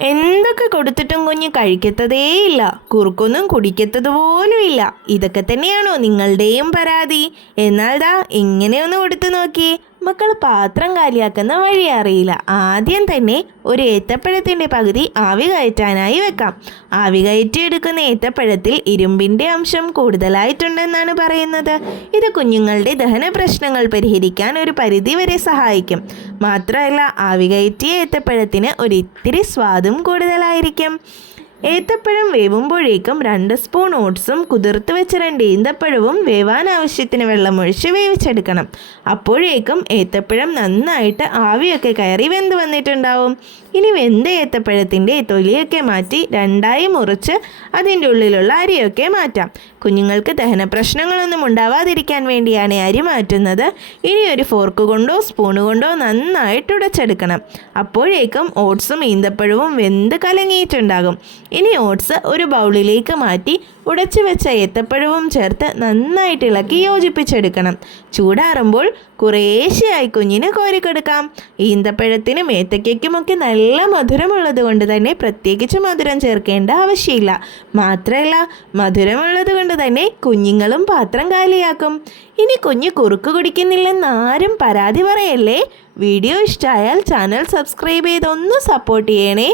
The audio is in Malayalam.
എന്തൊക്കെ കൊടുത്തിട്ടും കുഞ്ഞ് കഴിക്കത്തതേയില്ല കുറുക്കൊന്നും കുടിക്കത്തത് ഇല്ല. ഇതൊക്കെ തന്നെയാണോ നിങ്ങളുടെയും പരാതി? എന്നാൽ ദാ ഇങ്ങനെയൊന്ന് കൊടുത്തു നോക്കിയേ. മക്കൾ പാത്രം കാലിയാക്കുന്ന വഴി അറിയില്ല. ആദ്യം തന്നെ ഒരു ഏത്തപ്പഴത്തിന്റെ പകുതി ആവി കയറ്റാനായി വെക്കാം. ആവി കയറ്റിയെടുക്കുന്ന ഏത്തപ്പഴത്തിൽ ഇരുമ്പിന്റെ അംശം കൂടുതലായിട്ടുണ്ടെന്നാണ് പറയുന്നത്. ഇത് കുഞ്ഞുങ്ങളുടെ ദഹന പ്രശ്നങ്ങൾ പരിഹരിക്കാൻ ഒരു പരിധിവരെ സഹായിക്കും. മാത്രമല്ല ആവി കയറ്റിയ ഏത്തപ്പഴത്തിന് ഒരിത്തിരി സ്വാദും കൂടുതലായിരിക്കും. ഏത്തപ്പഴം വേവുമ്പോഴേക്കും രണ്ട് സ്പൂൺ ഓട്സും കുതിർത്ത് വെച്ച രണ്ട് ഈന്തപ്പഴവും വേവാൻ ആവശ്യത്തിന് വെള്ളമൊഴിച്ച് വേവിച്ചെടുക്കണം. അപ്പോഴേക്കും ഏത്തപ്പഴം നന്നായിട്ട് ആവിയൊക്കെ കയറി വെന്ത് വന്നിട്ടുണ്ടാവും. ഇനി വെന്ത ഏത്തപ്പഴത്തിന്റെ തൊലിയൊക്കെ മാറ്റി രണ്ടായി മുറിച്ച് അതിന്റെ ഉള്ളിലുള്ള അരിയൊക്കെ മാറ്റാം. കുഞ്ഞുങ്ങൾക്ക് ദഹന പ്രശ്നങ്ങളൊന്നും ഉണ്ടാവാതിരിക്കാൻ വേണ്ടിയാണ് അരി മാറ്റുന്നത്. ഇനി ഒരു ഫോർക്ക് കൊണ്ടോ സ്പൂൺ കൊണ്ടോ നന്നായിട്ട് ഉടച്ചെടുക്കണം. അപ്പോഴേക്കും ഓട്സും ഈന്തപ്പഴവും വെന്ത് കലങ്ങിയിട്ടുണ്ടാകും. ഇനി ഓട്സ് ഒരു ബൗളിലേക്ക് മാറ്റി ഉടച്ചു വെച്ച ഏത്തപ്പഴവും ചേർത്ത് നന്നായിട്ട് ഇളക്കി യോജിപ്പിച്ചെടുക്കണം. ചൂടാറുമ്പോൾ കുറേശ്ശെയായി കുഞ്ഞിന് കോരിക്കൊടുക്കാം. ഈന്തപ്പഴത്തിനും ഏത്തക്കയ്ക്കുമൊക്കെ നല്ല മധുരമുള്ളത് കൊണ്ട് തന്നെ പ്രത്യേകിച്ച് മധുരം ചേർക്കേണ്ട ആവശ്യമില്ല. മാത്രമല്ല മധുരമുള്ളത് കൊണ്ട് തന്നെ കുഞ്ഞുങ്ങളും പാത്രം കാലിയാക്കും. ഇനി കുഞ്ഞ് കുറുക്ക് കുടിക്കുന്നില്ലെന്ന് ആരും പരാതി പറയല്ലേ? വീഡിയോ ഇഷ്ടമായാൽ ചാനൽ സബ്സ്ക്രൈബ് ചെയ്തൊന്ന് സപ്പോർട്ട് ചെയ്യണേ.